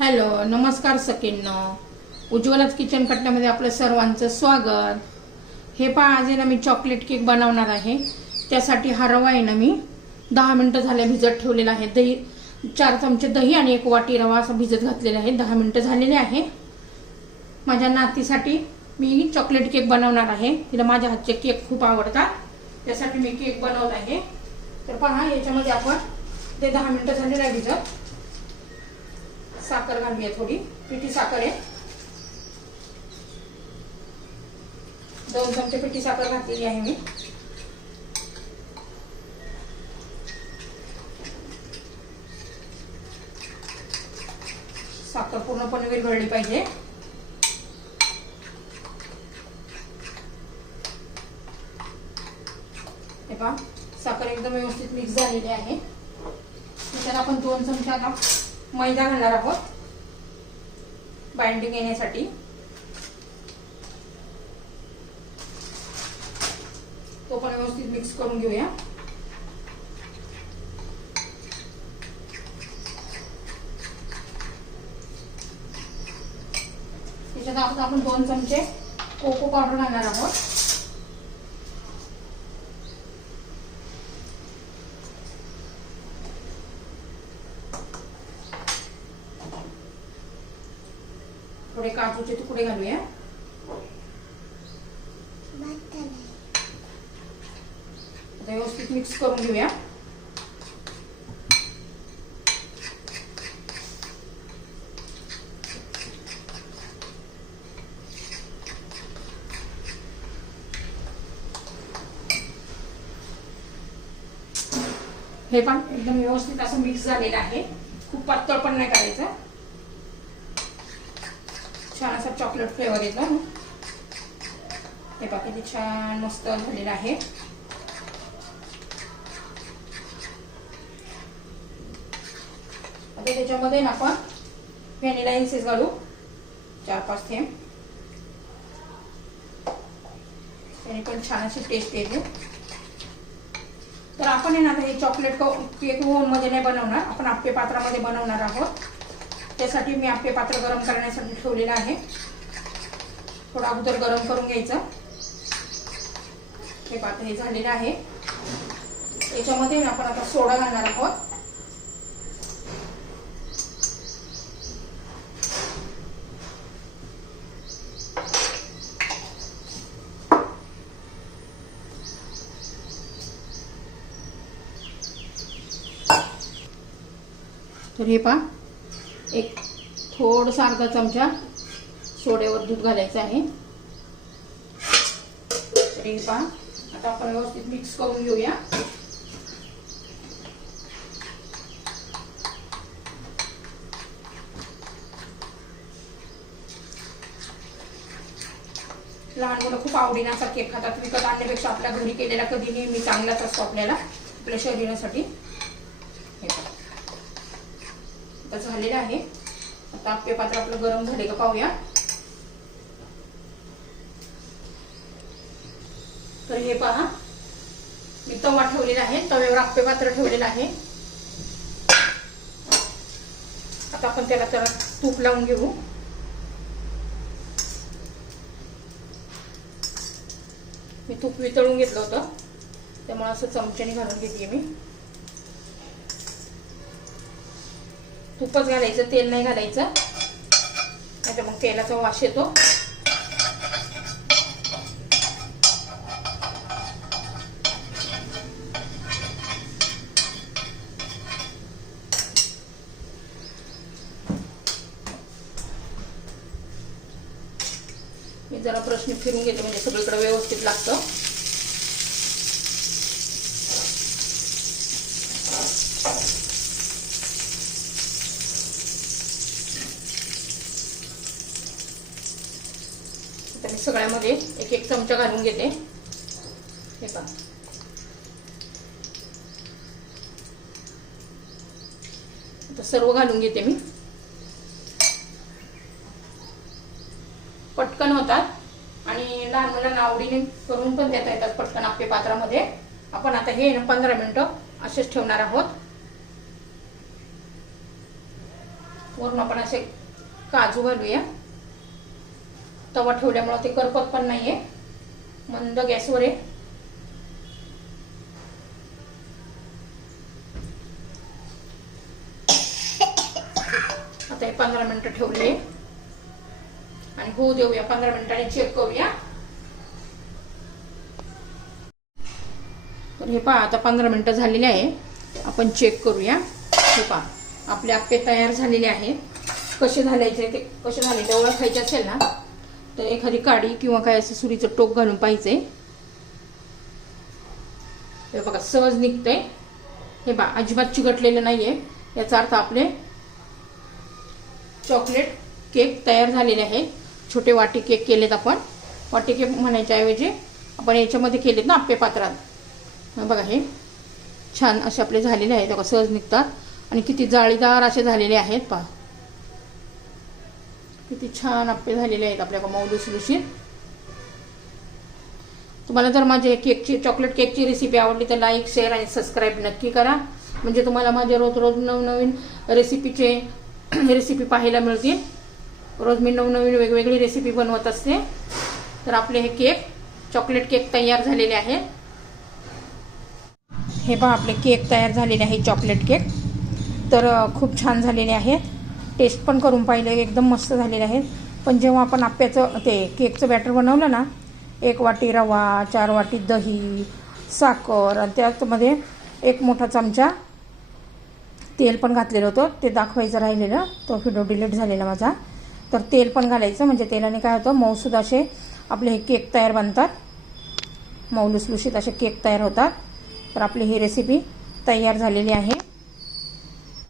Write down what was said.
Hello नमस्कार सकिन्नो उज्ज्वलाच kitchen कट्ट्यामध्ये आपलं सर्वांचं स्वागत. हे पहा आज आहे ना मी चॉकलेट केक बनवणार आहे. त्यासाठी हा रवा आहे ना मी दहा मिनटं झाले भिजत ठेवलेला आहे. दही चार चमचे दही आणि एक वाटी रवा असं भिजत घातलेला आहे. दहा मिनटं झालेले आहे. माझ्या नातीसाठी मी चॉकलेट केक बनवणार आहे. तिला माझ्या हातचे केक खूप आवडतात. त्यासाठी मी केक बनवत आहे. तर पहा याच्यामध्ये आपण ते दहा मिनटं झालेलं आहे भिजत. साखर घालूया थोडी. पिठी साखर आहे. दोन चमचे पिठी साखर घातलेली आहे मी. साखर पूर्णपणे विरघळली पाहिजे. हे पहा साखर एकदम व्यवस्थित मिक्स झालेली आहे. त्याच्यात आपण दोन चमचे आता मैदा घालणार आहोत. बाइंडिंग येण्यासाठी. तो पण व्यवस्थित मिक्स करून घेऊया. त्याच्यात आपण दोन चमचे कोको पावडर घालणार आहोत. थोडे काजूचे तुकडे घालूया. आता व्यवस्थित मिक्स करून घेऊया. हे पण एकदम व्यवस्थित असं मिक्स झालेलं आहे. खूप पातळ पण नाही करायचं. छान असा चॉकलेट फ्लेवर येतो हे बघा किती छान मस्त झालेलं आहे. आता त्याच्यामध्ये ना आपण व्हॅनिला इन्सेस घालू. चार पाच थेंब. त्याने पण छान अशी टेस्ट येते. तर आपण आहे ना हे चॉकलेट केकमध्ये नाही बनवणार. आपण आप्पे पात्रामध्ये बनवणार आहोत. त्यासाठी मी आपले पात्र गरम करण्यासाठी ठेवलेलं आहे. थोडं अगोदर गरम करून घ्यायचं. हे पात्र हे झालेलं आहे. याच्यामध्ये आपण आता सोडा घालणार आहोत. तर हे पहा. एक थोडासा अर्धा चमचा सोड्यावर दूध घालायचं आहे. तरी पहा आता आपण व्यवस्थित मिक्स करून घेऊया. लहान मुलं खूप आवडीने असा केक खातात विकत आणण्यापेक्षा आपल्या घरी केलेला कधी नेहमी चांगलाच असतो आपल्याला आपल्या शरीरासाठी हे पहा आता झालेलं आहे. आता आप्पे पात्र आपलं गरम झाले का पाहूया. तर हे पहा. मी तवा ठेवलेला आहे. तव्यावर आप्पे पात्र ठेवलेलं आहे. आता आपण त्याला तर तूप लावून घेऊ. मी तूप वितळून घेतलं होतं. त्यामुळे असं चमच्याने घालून घेते मी. तुपच घालायचं तेल नाही घालायचं. नाही तर मग तेलाचा वास येतो. मी जरा प्रश्न फिरून घेते म्हणजे सगळीकडे व्यवस्थित लागतं. सगळ्यामध्ये एक एक चमचा घालून घेते. हे पहा. आता सर्व घालून घेते मी. पटकन होतात. आणि लहान मुलांना आवडीने करून पण देता येतात पटकन आपल्या पात्रामध्ये. आपण आता हे पंधरा मिनटं असेच ठेवणार आहोत. वरून आपण असे काजू घालूया. तवा ठेवल्यामुळे ते करपत पण नाहीये. मंद गॅसवर आहे. आता हे पंधरा मिनिटं ठेवली. आहे आणि होऊ देऊया पंधरा मिनिटांनी चेक करूया. तर हे पहा आता पंधरा मिनिटं झालेले आहे. आपण चेक करूया. हे पहा आपले आप्पे तयार झालेले आहेत. कसे घालायचे ते कसे घालायचे ओळखायचे असेल ना? तर एखादी काडी किंवा काय असं सुरीचं टोक घालून पाहिजे हे बघा सहज निघतंय. हे बा अजिबात चिकटलेलं नाहीये. याचा अर्थ आपले चॉकलेट केक तयार झालेले आहेत छोटे वाटी केक केलेत आपण. वाटी केक म्हणायच्या ऐवजी आपण याच्यामध्ये केलेत ना आप्पे पात्रात. बघा हे छान असे आपले झालेले आहेत. बघा सहज निघतात. आणि किती जाळीदार असे झालेले आहेत पहा. किती छान आप्पे झालेले आहेत आपल्या मऊ लुसलुशीत तुम्हाला जर माझे केकची चॉकलेट केकची रेसिपी आवडली तर लाईक शेअर आणि सबस्क्राईब नक्की करा. म्हणजे तुम्हाला माझे रोज रोज नवनवीन रेसिपीचे रेसिपी पाहायला मिळतील. रोज मी नवनवीन वेगवेगळी रेसिपी बनवत असते. तर आपले हे केक चॉकलेट केक तयार झालेले आहे. हे पहा आपले केक तयार झालेले आहे चॉकलेट केक तर खूप छान झालेले आहेत टेस्ट पण करून पाहिले एकदम मस्त झालेले आहेत पण जेव्हा आपण आप्याचं ते केकचं बॅटर बनवलं ना एक वाटी रवा चार वाटी दही साखर आणि त्यामध्ये एक मोठा चमचा तेल पण घातलेलं होतं. ते दाखवायचं राहिलेलं. तो व्हिडिओ डिलीट झालेला माझा. तर तेल पण घालायचं. म्हणजे तेलाने काय होतं मऊसूद असे आपले हे केक तयार बनतात. मऊ लुसलुशीत असे केक तयार होतात. तर आपली ही रेसिपी तयार झालेली आहे.